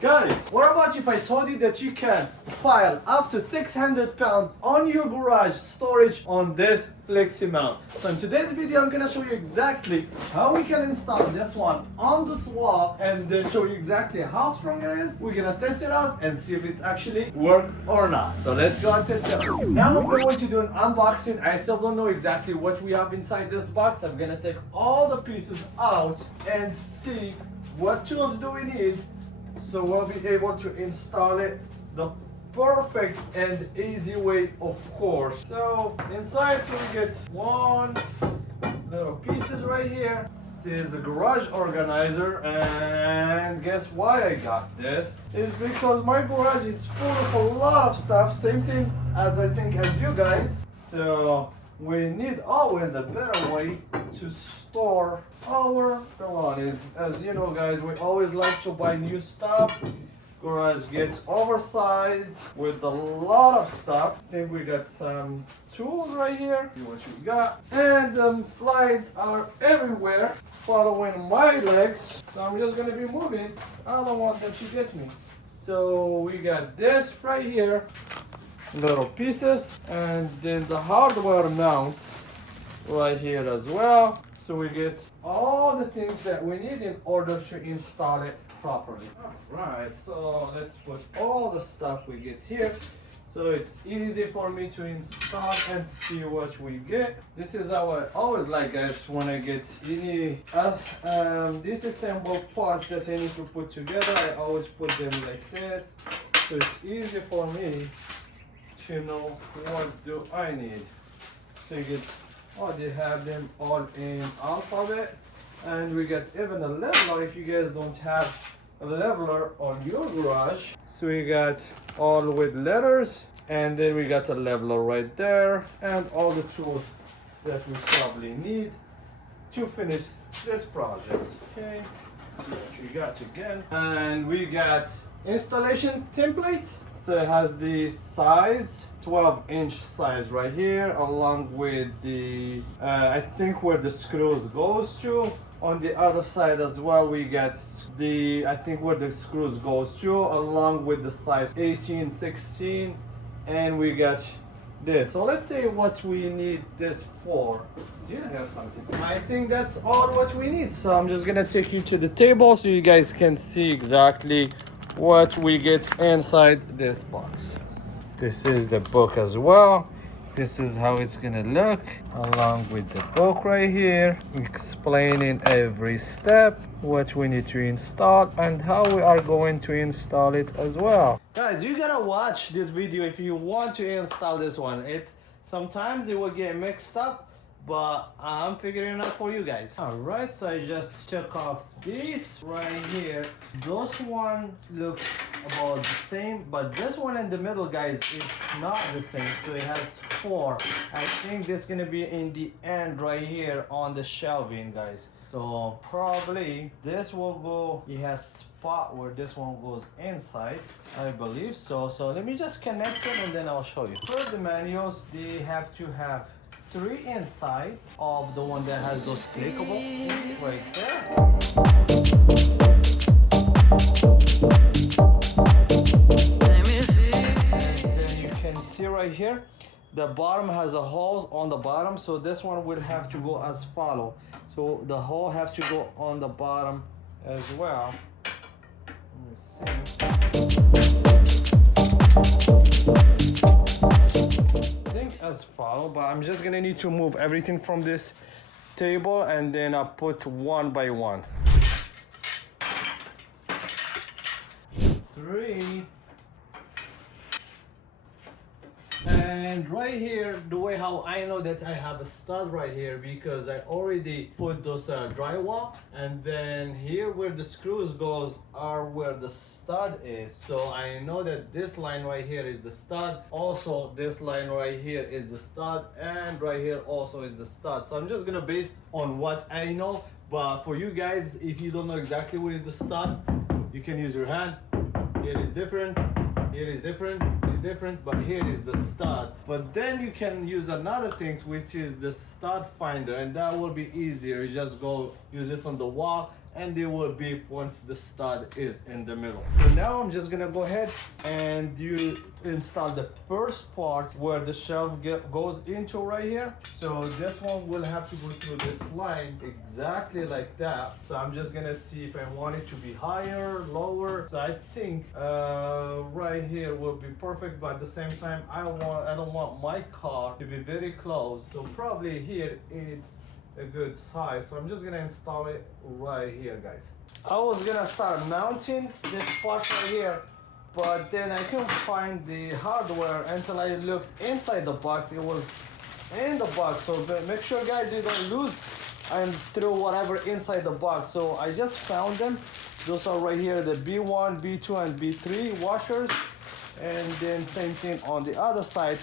Guys, what about if I told you that you can pile up to 600 pounds on your garage storage on this flexi mount? So in today's video, I'm gonna show you exactly how we can install this one on this wall and then show you exactly how strong it is. We're gonna test it out and see if it's actually work or not. So let's go and test it out. Now I'm going to do an unboxing. I still don't know exactly what we have inside this box. I'm gonna take all the pieces out and see what tools do we need, so we'll be able to install it the perfect and easy way, of course. So inside we get one little pieces right here. This is a garage organizer, and guess why I got this? Is because my garage is full of a lot of stuff, same thing as I think as you guys. So we need always a better way to store our belongings. As you know guys, we always like to buy new stuff. Garage gets oversized with a lot of stuff. I think we got some tools right here. See what you got. And flies are everywhere following my legs. So I'm just gonna be moving. I don't want them to get me. So we got this right here, little pieces, and then the hardware mounts right here as well. So we get all the things that we need in order to install it properly. Alright, so let's put all the stuff we get here, so it's easy for me to install and see what we get. This is how I always like, guys, when I get any disassembled parts that I need to put together. I always put them like this, so it's easy for me to know what do I need. So you get, they have them all in alphabet, and we got even a leveler if you guys don't have a leveler on your garage. So we got all with letters, and then we got a leveler right there, and all the tools that we probably need to finish this project. Okay, see what we got again. And we got installation template. So it has the size, 12-inch size right here, along with the I think where the screws goes to. On the other side as well, we got the, I think where the screws goes to, along with the size 18, 16, and we got this. So let's see what we need this for. See, I have something. I think that's all what we need. So I'm just gonna take you to the table so you guys can see exactly what we get inside this box. This is the book as well. This is how it's gonna look, along with the book right here, explaining every step, what we need to install and how we are going to install it as well. Guys, you gotta watch this video if you want to install this one. Sometimes it will get mixed up, but I'm figuring it out for you guys. Alright, so I just took off this right here. Those one looks about the same, but this one in the middle, guys, it's not the same. So it has 4. I think this is gonna be in the end right here on the shelving, guys. So probably this will go, it has spot where this one goes inside, I believe so. So let me just connect it and then I'll show you. For the manuals, they have to have 3 inside of the one that has those clickable right there. And then you can see right here, the bottom has a hole on the bottom, so this one will have to go as follow. So the hole have to go on the bottom as well. Let me see. As follow, but I'm just gonna need to move everything from this table and then I'll put one by one. 3. And right here, the way how I know that I have a stud right here, because I already put those drywall, and then here where the screws goes are where the stud is. So I know that this line right here is the stud. Also, this line right here is the stud, and right here also is the stud. So I'm just gonna base on what I know. But for you guys, if you don't know exactly where is the stud, you can use your hand. It is different. It is different. Different, but here is the stud. But then you can use another thing, which is the stud finder, and that will be easier. You just go use it on the wall and they will beep once the stud is in the middle. So now I'm just gonna go ahead and you install the first part where the shelf goes into right here. So this one will have to go through this line exactly like that. So I'm just gonna see if I want it to be higher, lower. So I think right here will be perfect, but at the same time I don't want my car to be very close. So probably here it's a good size. So I'm just gonna install it right here, guys. I was gonna start mounting this part right here, but then I couldn't find the hardware until I looked inside the box. It was in the box, so make sure guys you don't lose and throw whatever inside the box. So I just found them. Those are right here, the B1, B2 and B3 washers, and then same thing on the other side.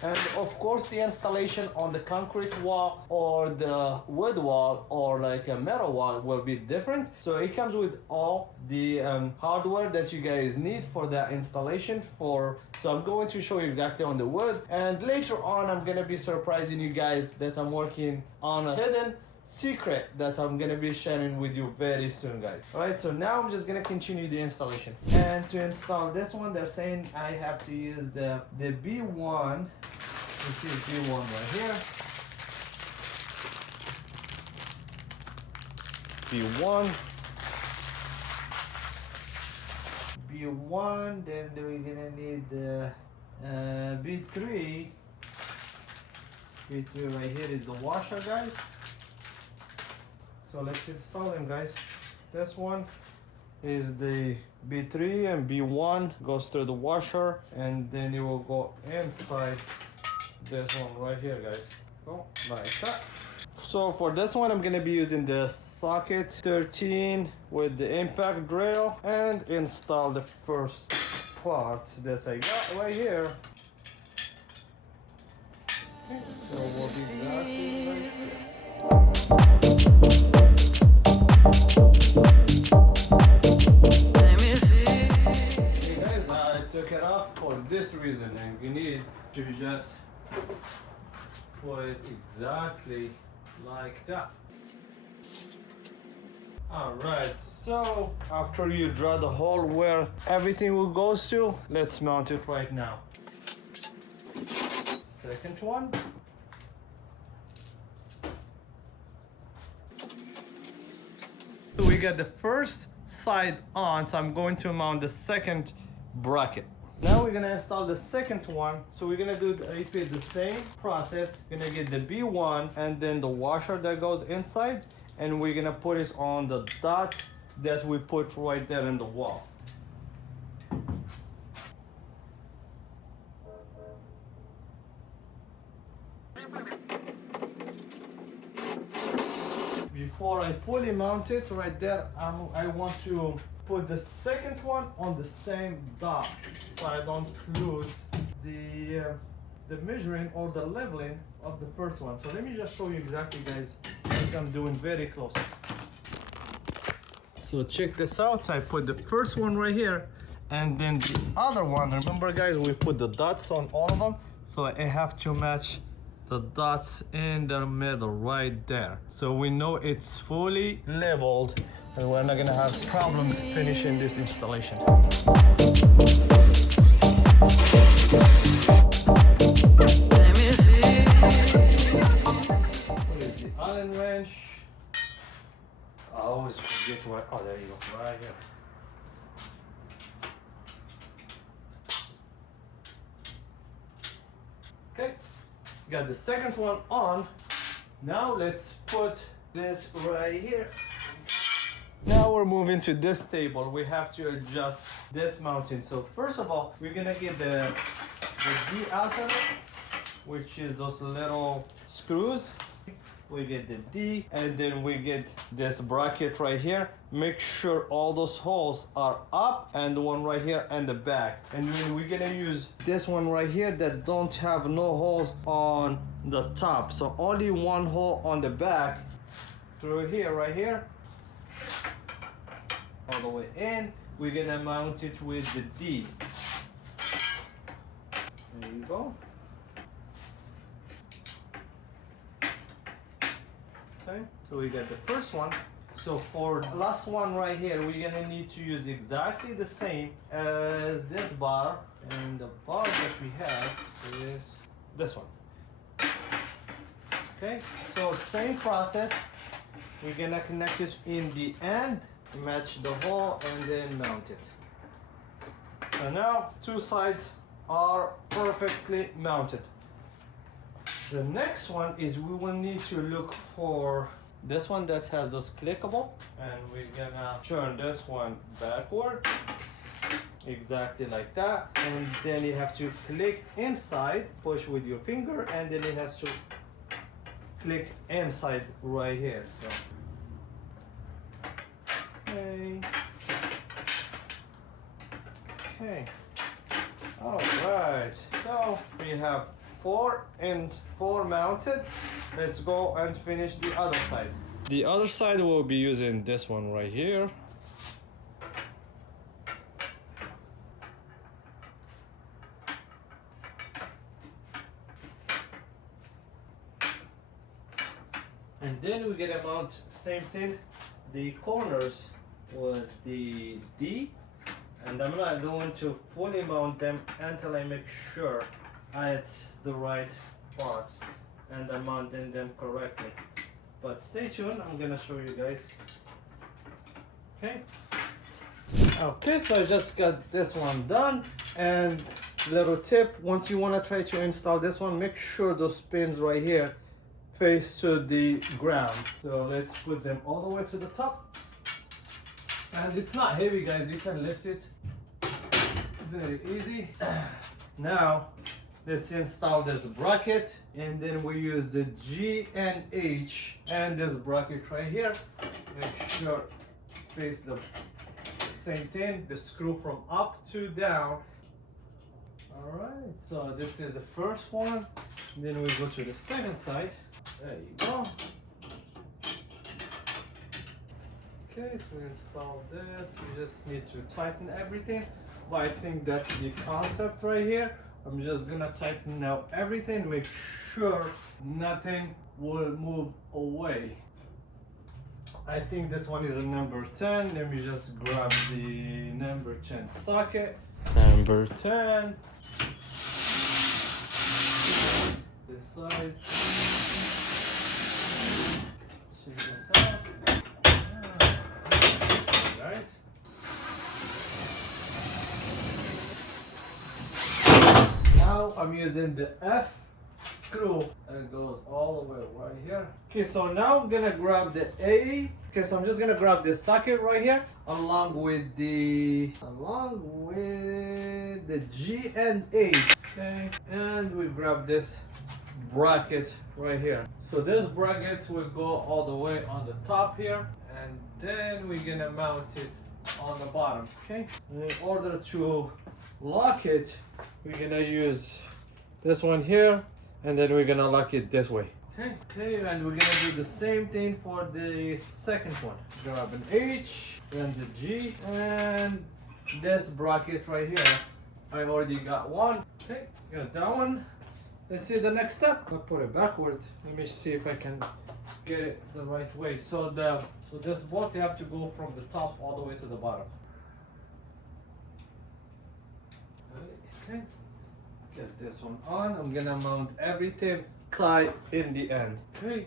And of course the installation on the concrete wall or the wood wall or like a metal wall will be different. So it comes with all the hardware that you guys need for that installation. So I'm going to show you exactly on the wood, and later on I'm gonna be surprising you guys that I'm working on a hidden secret that I'm gonna be sharing with you very soon, guys. All right, so now I'm just gonna continue the installation. And to install this one, they're saying I have to use the B1. This is B1 right here. B1. B1, then we're gonna need the B3. B3 right here is the washer, guys. So let's install them, guys. This one is the B3 and B1 goes through the washer, and then it will go inside this one right here, guys. Go like that. So for this one, I'm gonna be using the socket 13 with the impact drill and install the first part that I got right here. Okay, so we'll be exactly right here. Hey guys, I took it off for this reason, and you need to just put it exactly like that. Alright, so after you draw the hole where everything will go to, let's mount it right now. Second one. We got the first side on, so I'm going to mount the second bracket. Now we're gonna install the second one. So we're gonna repeat the same process. We're gonna get the B1 and then the washer that goes inside, and we're gonna put it on the dot that we put right there in the wall. Before I fully mount it right there, I want to put the second one on the same dot so I don't lose the measuring or the leveling of the first one. So let me just show you exactly, guys, what I'm doing very close. So check this out. I put the first one right here, and then the other one. Remember, guys, we put the dots on all of them, so I have to match the dots in the middle right there, so we know it's fully leveled and we're not gonna have problems finishing this installation. Put the Allen wrench. I always forget where. Oh, there you go, right here. Okay. Got the second one on. Now let's put this right here. Now we're moving to this table. We have to adjust this mounting. So first of all, we're gonna get the D alternate, which is those little screws. We get the D, and then we get this bracket right here. Make sure all those holes are up, and the one right here and the back. And then we're gonna use this one right here that don't have no holes on the top. So only one hole on the back through here, right here, all the way in. We're gonna mount it with the D. There you go. Okay, so we got the first one. So So for the last one right here, we're gonna need to use exactly the same as this bar, and the bar that we have is this one. Okay, so same process. We're gonna connect it in the end, match the hole, and then mount it. So now two sides are perfectly mounted. The next one is we will need to look for this one that has those clickable, and we're gonna turn this one backward exactly like that, and then you have to click inside, push with your finger, and then it has to click inside right here. So okay, all right, so we have 4 and 4 mounted. Let's go and finish the other side. The other side will be using this one right here. And then we're gonna mount same thing, the corners with the D, and I'm not going to fully mount them until I make sure it's the right parts and I'm mounting them correctly. But stay tuned, I'm gonna show you guys. Okay, so I just got this one done. And little tip, once you want to try to install this one, make sure those pins right here face to the ground. So let's put them all the way to the top. And it's not heavy, guys, you can lift it very easy. Now let's install this bracket, and then we use the G and H and this bracket right here. Make sure face the same thing, the screw from up to down. All right, so this is the first one. Then we go to the second side. There you go. Okay, so we install this. We just need to tighten everything. But I think that's the concept right here. I'm just gonna tighten now everything, make sure nothing will move away. I think this one is a number 10. Let me just grab the number 10 socket. Number 10. This side. Check this out. Guys. Now I'm using the F screw, and it goes all the way right here. Okay, so now I'm gonna grab the A. Okay, so I'm just gonna grab this socket right here along with the G and H. Okay, and we grab this bracket right here. So this bracket will go all the way on the top here, and then we're gonna mount it on the bottom. Okay, in order to lock it, we're gonna use this one here, and then we're gonna lock it this way. Okay, and we're gonna do the same thing for the second one. Grab an H and the G and this bracket right here. I already got one. Okay, got that one. Let's see the next step. I'll put it backward. Let me see if I can get it the right way. So this bolt, you have to go from the top all the way to the bottom. Okay, get this one on. I'm gonna mount everything tight in the end. Okay,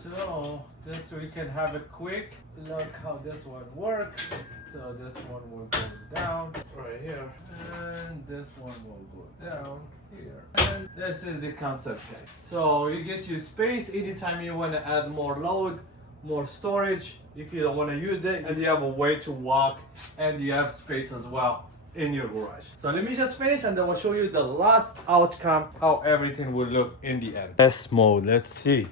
so this we can have a quick look how this one works. So this one will go down right here, and this one will go down here. And this is the concept, guys. So you get your space anytime you want to add more load, more storage. If you don't want to use it, and you have a way to walk, and you have space as well in your garage. So let me just finish, and then we'll show you the last outcome, how everything will look in the end. Test mode, let's see.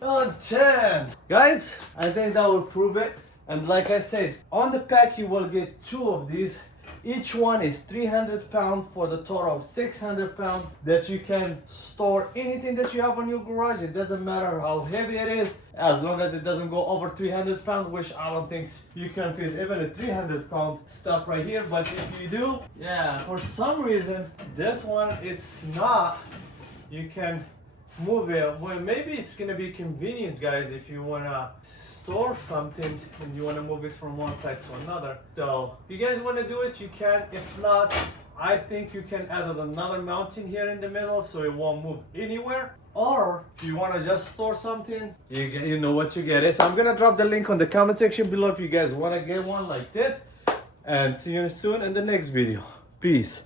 On 10. Guys, I think that will prove it. And like I said, on the pack you will get 2 of these. Each one is 300 pounds for the total of 600 pounds that you can store anything that you have on your garage. It doesn't matter how heavy it is, as long as it doesn't go over 300 pounds, which I don't think you can fit even a 300 pound stuff right here. But if you do, yeah, for some reason, this one, it's not, you can move it. Well, maybe it's gonna be convenient, guys, if you wanna store something and you wanna move it from one side to another. So if you guys wanna do it, you can. If not, I think you can add another mounting here in the middle so it won't move anywhere. Or if you wanna just store something, you know what you get. So I'm gonna drop the link on the comment section below if you guys wanna get one like this. And see you soon in the next video. Peace.